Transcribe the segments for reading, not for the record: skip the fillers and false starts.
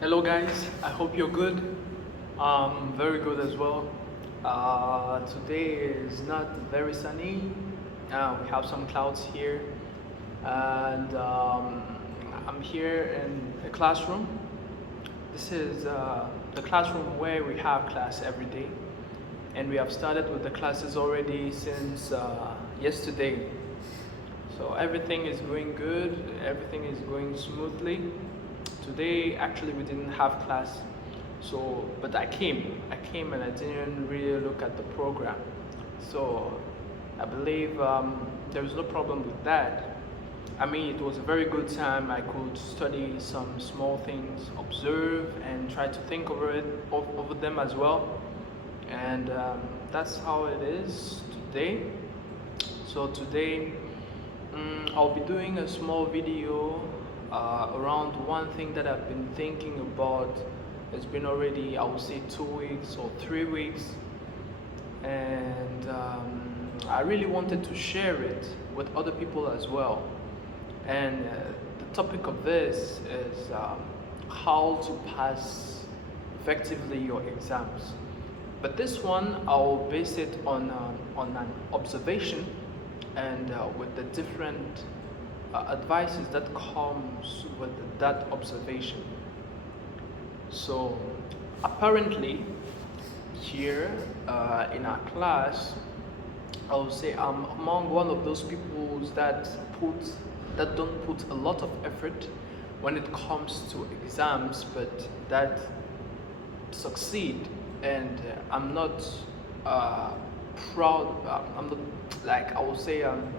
Hello guys, I hope you're good. Very good as well. Today is not very sunny. We have some clouds here, and I'm here in a classroom. This is the classroom where we have class every day, and we have started with the classes already since yesterday. So everything is going good, everything is going smoothly. Today actually we didn't have class, so but I came and I didn't really look at the program. So I believe there was no problem with that. I mean, it was a very good time. I could study some small things, observe, and try to think over them as well. And that's how it is today. So today, I'll be doing a small video around one thing that I've been thinking about. It's been already, I would say, 2 weeks or 3 weeks, and I really wanted to share it with other people as well. And the topic of this is how to pass effectively your exams. But this one, I'll base it on an observation and with the different advices that comes with that observation. So apparently here in our class, I would say I'm among one of those people put that don't put a lot of effort when it comes to exams, but that succeed. And I'm not proud. I'm not, like I would say, I'm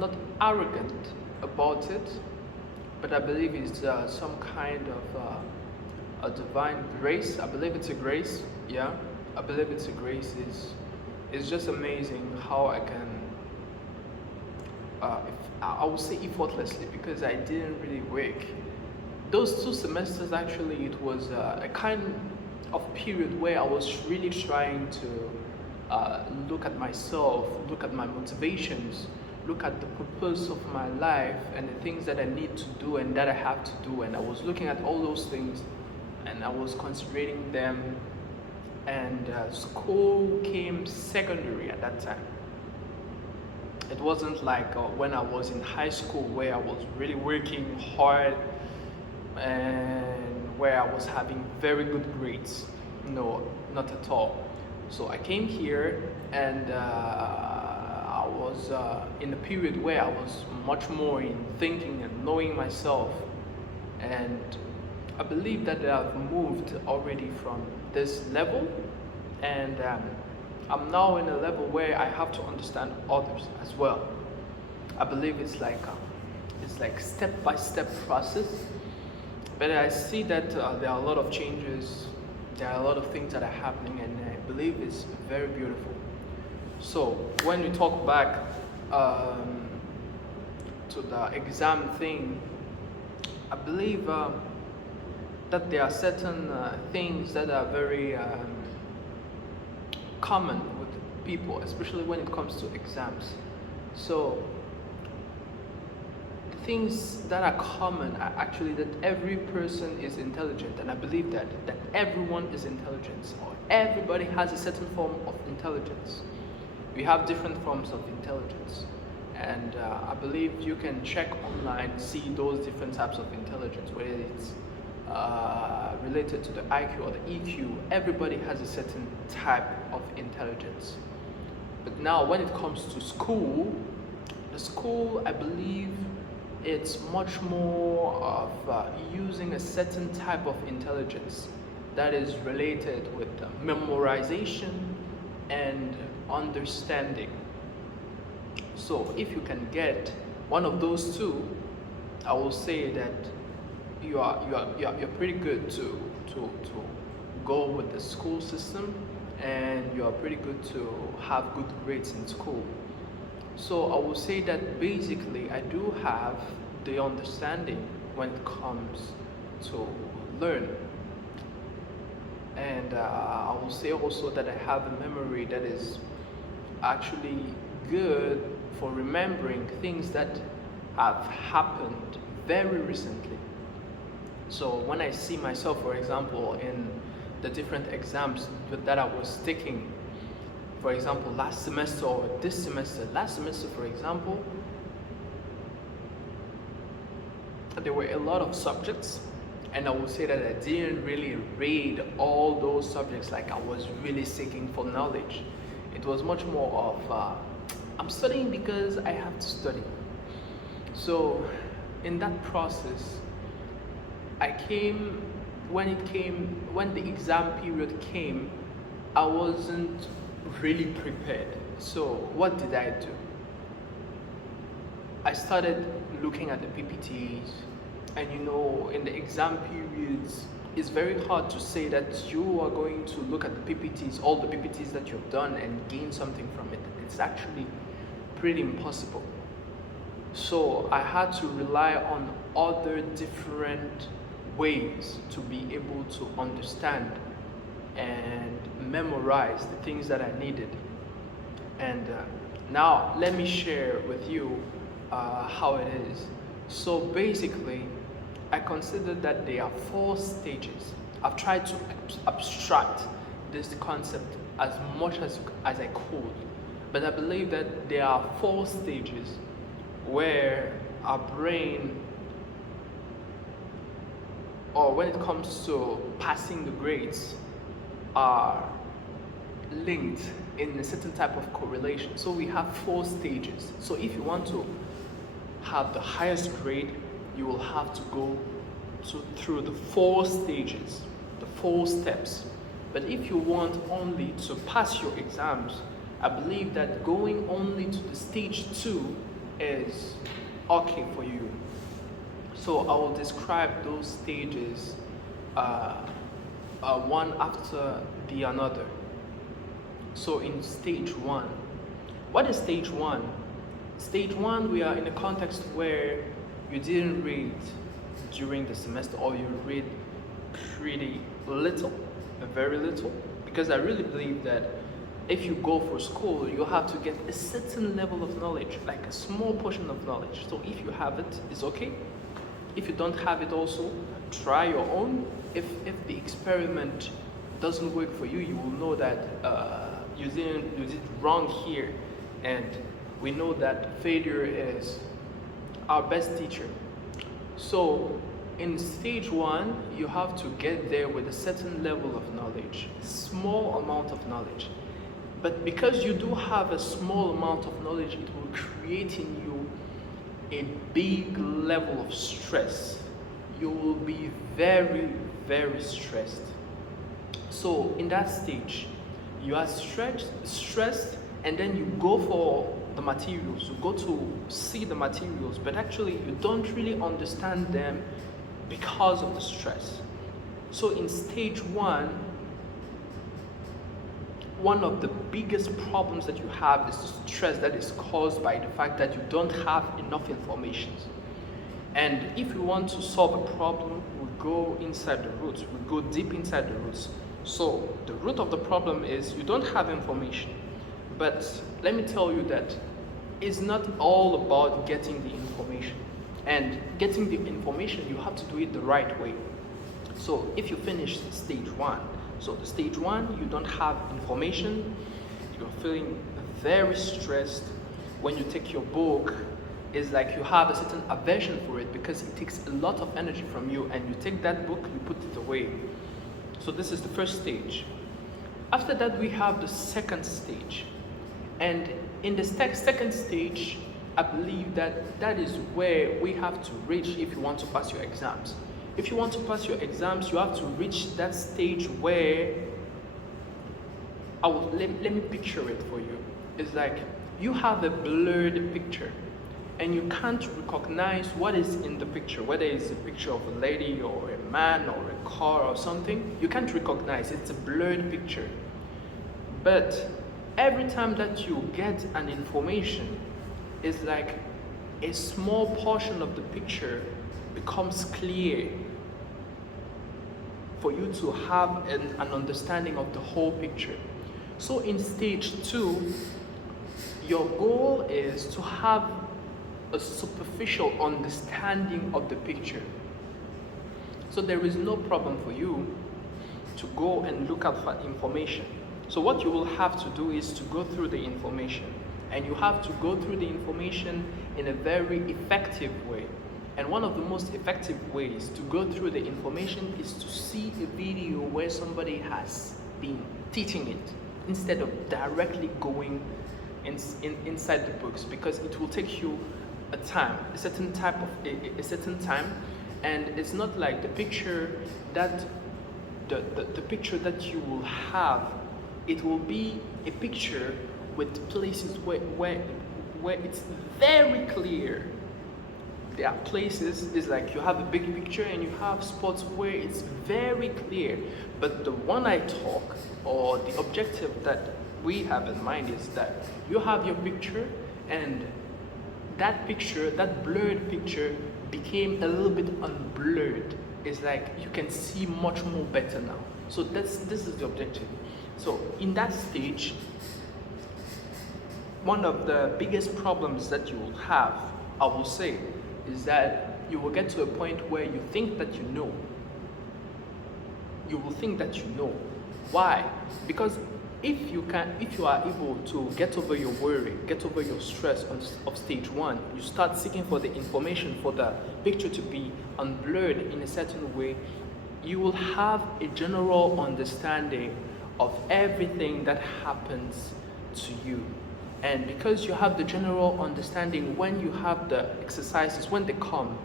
not arrogant about it, but I believe it's some kind of a divine grace. I believe it's a grace. Yeah, I believe it's a grace. It's just amazing how I can. I would say effortlessly, because I didn't really work. Those 2 semesters actually, it was a kind of period where I was really trying to look at myself, look at my motivations, look at the purpose of my life and the things that I need to do and that I have to do. And I was looking at all those things and I was considering them. And school came secondary at that time. It wasn't like when I was in high school, where I was really working hard and where I was having very good grades. No, not at all. So I came here and I was in a period where I was much more in thinking and knowing myself. And I believe that I've moved already from this level, and I'm now in a level where I have to understand others as well. I believe it's like step by step process, but I see that there are a lot of changes, there are a lot of things that are happening, and I believe it's very beautiful. So when we talk back to the exam thing, I believe that there are certain things that are very common with people, especially when it comes to exams. So the things that are common are actually that every person is intelligent, and I believe that everyone is intelligent, or everybody has a certain form of intelligence. We have different forms of intelligence, and I believe you can check online, see those different types of intelligence, whether it's related to the IQ or the EQ. Everybody has a certain type of intelligence. But now, when it comes to school, the school, I believe, it's much more of using a certain type of intelligence that is related with memorization and understanding. So if you can get one of those two, I will say that you're pretty good to go with the school system, and you are pretty good to have good grades in school. So I will say that basically I do have the understanding when it comes to learn, and I will say also that I have a memory that is actually good for remembering things that have happened very recently. So when I see myself, for example, in the different exams that I was taking, for example, last semester or this semester, last semester, for example, there were a lot of subjects, and I would say that I didn't really read all those subjects like I was really seeking for knowledge. It was much more of I'm studying because I have to study. So in that process, when the exam period came, I wasn't really prepared. So what did I do? I started looking at the PPTs, and in the exam periods, it's very hard to say that you are going to look at the PPTs, all the PPTs that you've done, and gain something from it. It's actually pretty impossible. So I had to rely on other different ways to be able to understand and memorize the things that I needed. And now let me share with you how it is. So basically, I consider that there are 4 stages. I've tried to abstract this concept as much as I could, but I believe that there are 4 stages where our brain, or when it comes to passing the grades, are linked in a certain type of correlation. So we have 4 stages. So if you want to have the highest grade, you will have to go through the 4 stages, the 4 steps. But if you want only to pass your exams, I believe that going only to the stage 2 is okay for you. So I will describe those stages one after the another. So in stage 1, what is stage 1? Stage 1, we are in a context where you didn't read during the semester, or you read pretty little, very little, because I really believe that if you go for school, you have to get a certain level of knowledge, like a small portion of knowledge. So if you have it, it's okay. If you don't have it also, try your own. If the experiment doesn't work for you, you will know that you did wrong here. And we know that failure is our best teacher. So in stage 1, you have to get there with a certain level of knowledge, small amount of knowledge. But because you do have a small amount of knowledge, it will create in you a big level of stress. You will be very, very stressed. So in that stage, you are stressed, and then you go for the materials. You go to see the materials, but actually you don't really understand them because of the stress. So in stage 1, one of the biggest problems that you have is the stress that is caused by the fact that you don't have enough information. And if you want to solve a problem, we go inside the roots, we go deep inside the roots. So the root of the problem is you don't have information. But let me tell you that it's not all about getting the information. And getting the information, you have to do it the right way. So if you finish stage 1, so the stage 1, you don't have information, you're feeling very stressed. When you take your book, it's like you have a certain aversion for it because it takes a lot of energy from you, and you take that book, you put it away. So this is the first stage. After that, we have the second stage. And in the second stage, I believe that is where we have to reach if you want to pass your exams. If you want to pass your exams, you have to reach that stage where let me picture it for you. It's like you have a blurred picture and you can't recognize what is in the picture, whether it's a picture of a lady or a man or a car or something. You can't recognize, it's a blurred picture. But every time that you get an information, it's like a small portion of the picture becomes clear for you to have an understanding of the whole picture. So in stage 2, your goal is to have a superficial understanding of the picture. So So there is no problem for you to go and look up for information. So what you will have to do is to go through the information, and you have to go through the information in a very effective way. And one of the most effective ways to go through the information is to see a video where somebody has been teaching it, instead of directly going inside the books, because it will take you a certain time, and it's not like the picture that the picture that you will have. It will be a picture with places where it's very clear. There are places, it's like you have a big picture and you have spots where it's very clear. But the one I talk, or the objective that we have in mind, is that you have your picture, and that picture, that blurred picture, became a little bit unblurred. It's like you can see much more better now. So this is the objective. So in that stage, one of the biggest problems that you will have, I will say, is that you will get to a point where you think that you know. You will think that you know. Why? Because if you are able to get over your worry, get over your stress of stage one, you start seeking for the information, for the picture to be unblurred in a certain way, you will have a general understanding of everything that happens to you. And because you have the general understanding, when you have the exercises, when they come,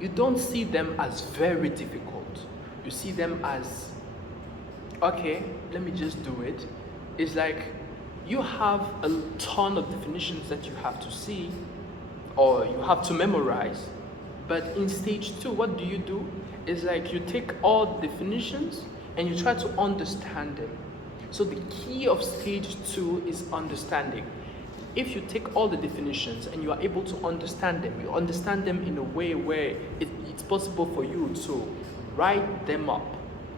you don't see them as very difficult. You see them as, okay, let me just do it. It's like you have a ton of definitions that you have to see, or you have to memorize. But in stage two, what do? It's like you take all definitions and you try to understand them. So the key of stage two is understanding. If you take all the definitions and you are able to understand them, you understand them in a way where it's possible for you to write them up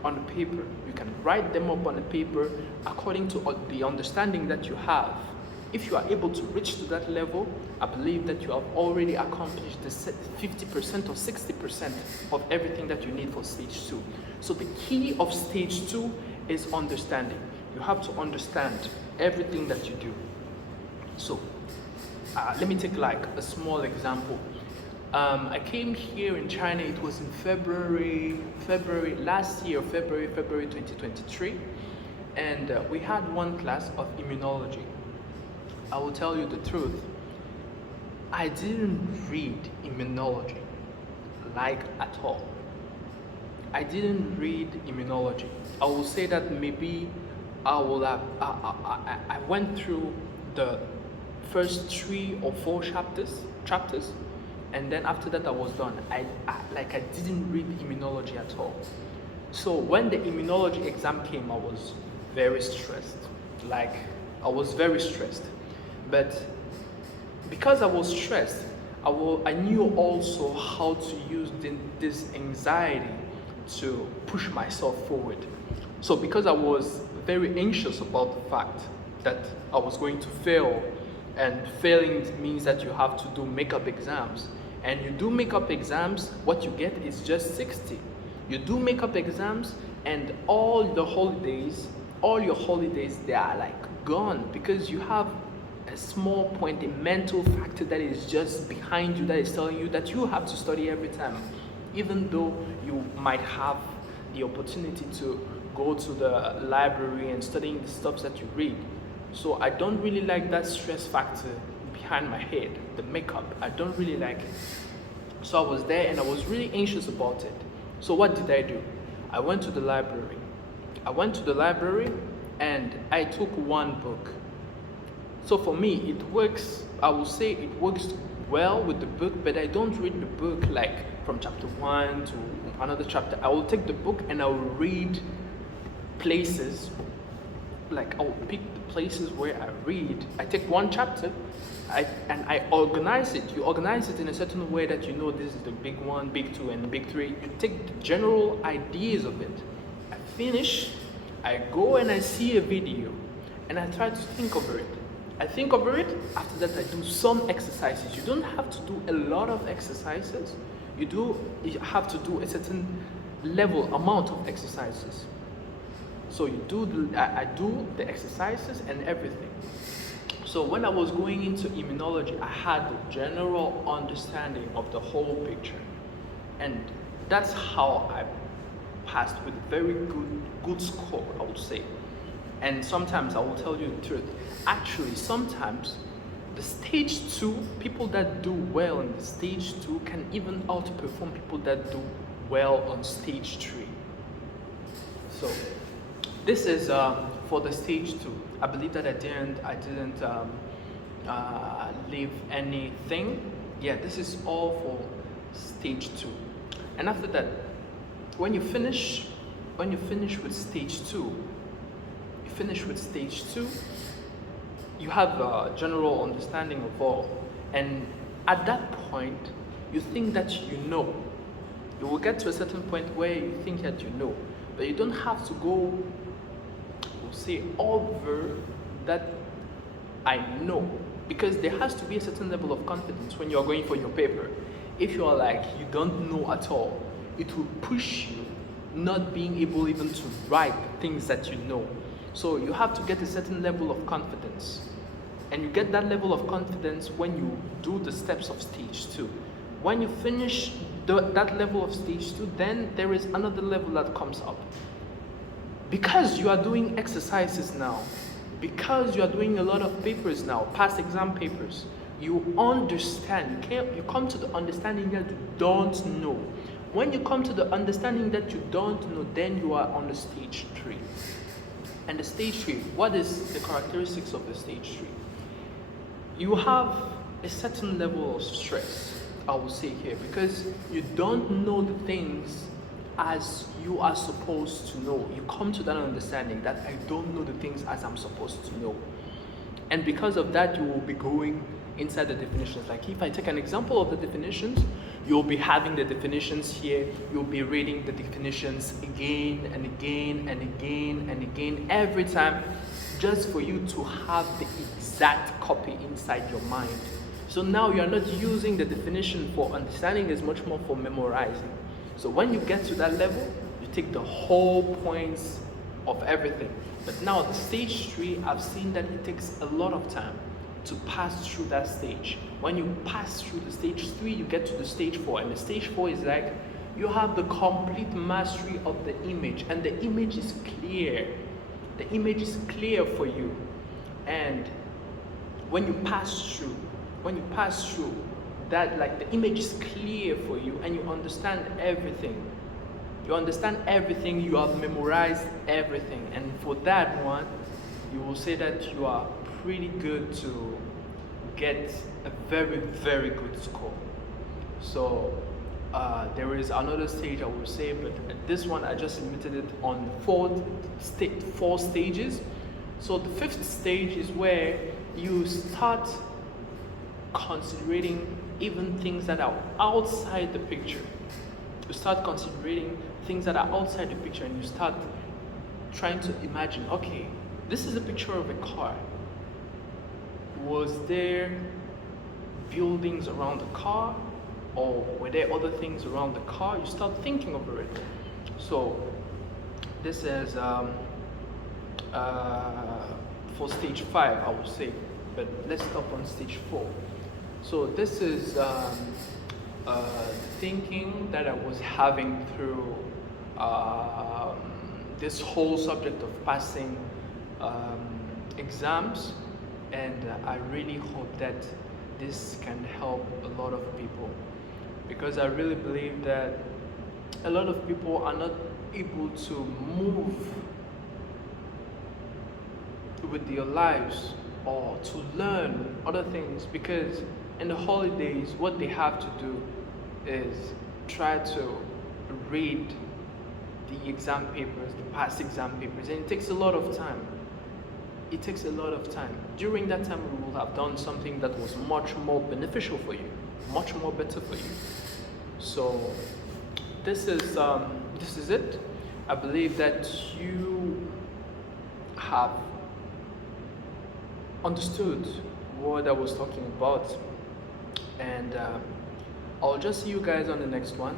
on a paper. You can write them up on a paper according to the understanding that you have. If you are able to reach to that level, I believe that you have already accomplished the 50% or 60% of everything that you need for stage two. So the key of stage two is understanding. You have to understand everything that you do. So let me take like a small example. I came here in China, it was in February last year, February 2023, and we had one class of immunology. I will tell you the truth, I didn't read immunology like at all. I didn't read immunology. I will say that maybe I went through the first 3 or 4 chapters, and then after that I was done. I didn't read immunology at all. So when the immunology exam came, I was very stressed. But because I was stressed, I knew also how to use this anxiety to push myself forward. So because I was very anxious about the fact that I was going to fail, and failing means that you have to do makeup exams, and you do makeup exams, what you get is just 60. You do makeup exams, and all your holidays, they are like gone, because you have a small point, a mental factor that is just behind you, that is telling you that you have to study every time, even though you might have the opportunity to go to the library and studying the stuff that you read. So I don't really like that stress factor behind my head, the makeup. I don't really like it. So I was there and I was really anxious about it. So what did I do? I went to the library. And I took one book. So for me, it works, I will say it works well with the book, but I don't read the book like from chapter 1 to another chapter. I will take the book and I will read places, like I will pick the places where I read. I take one chapter and I organize it. You organize it in a certain way that you know this is the big 1, big 2, and big 3. You take the general ideas of it. I finish, I go and I see a video and I try to think over it. After that I do some exercises. You don't have to do a lot of exercises. You have to do a certain level amount of exercises. So I do the exercises and everything. So when I was going into immunology, I had the general understanding of the whole picture, and that's how I passed with very good score, I would say. And sometimes I will tell you the truth. Actually, sometimes the stage 2, people that do well in the stage 2 can even outperform people that do well on stage 3. So this is for the stage 2. I believe that I didn't leave anything. Yeah, this is all for stage 2. And after that, when you finish with stage 2, you have a general understanding of all. And at that point, you think that you know. You will get to a certain point where you think that you know, but you don't have to go, we'll say, over that I know, because there has to be a certain level of confidence when you're going for your paper. If you are like, you don't know at all, it will push you not being able even to write things that you know. So you have to get a certain level of confidence. And you get that level of confidence when you do the steps of stage 2. When you finish that level of stage 2, then there is another level that comes up. Because you are doing exercises now, because you are doing a lot of papers now, past exam papers, you understand, you come to the understanding that you don't know. When you come to the understanding that you don't know, then you are on the stage 3. And the stage 3, what is the characteristics of the stage 3? You have a certain level of stress, I will say here, because you don't know the things as you are supposed to know. You come to that understanding that I don't know the things as I'm supposed to know. And because of that, you will be going inside the definitions. Like if I take an example of the definitions, you'll be having the definitions here, you'll be reading the definitions again and again and again and again every time, just for you to have the exact copy inside your mind. So now you're not using the definition for understanding, as much more for memorizing. So when you get to that level, you take the whole points of everything. But now the stage 3, I've seen that it takes a lot of time to pass through that stage. When you pass through the stage 3, you get to the stage 4, and the stage 4 is like you have the complete mastery of the image, and the image is clear. The image is clear for you. And when you pass through that, like the image is clear for you and you understand everything. You understand everything, you have memorized everything. And for that one, you will say that you are pretty good to get a very, very good score. So there is another stage I will say, but this one I just limited it on 4 stages. So the 5th stage is where you start considering even things that are outside the picture. You start considering things that are outside the picture, and you start trying to imagine, okay, this is a picture of a car. Was there buildings around the car, or were there other things around the car? You start thinking over it. So this is for stage 5, I would say, but let's stop on stage 4. So this is thinking that I was having through this whole subject of passing exams, and I really hope that this can help a lot of people, because I really believe that a lot of people are not able to move with their lives or to learn other things, because in the holidays what they have to do is try to read the exam papers, the past exam papers, and it takes a lot of time. It takes a lot of time. During that time, we will have done something that was much more beneficial for you, much more better for you. So this is it. I believe that you have understood what I was talking about, and I'll just see you guys on the next one.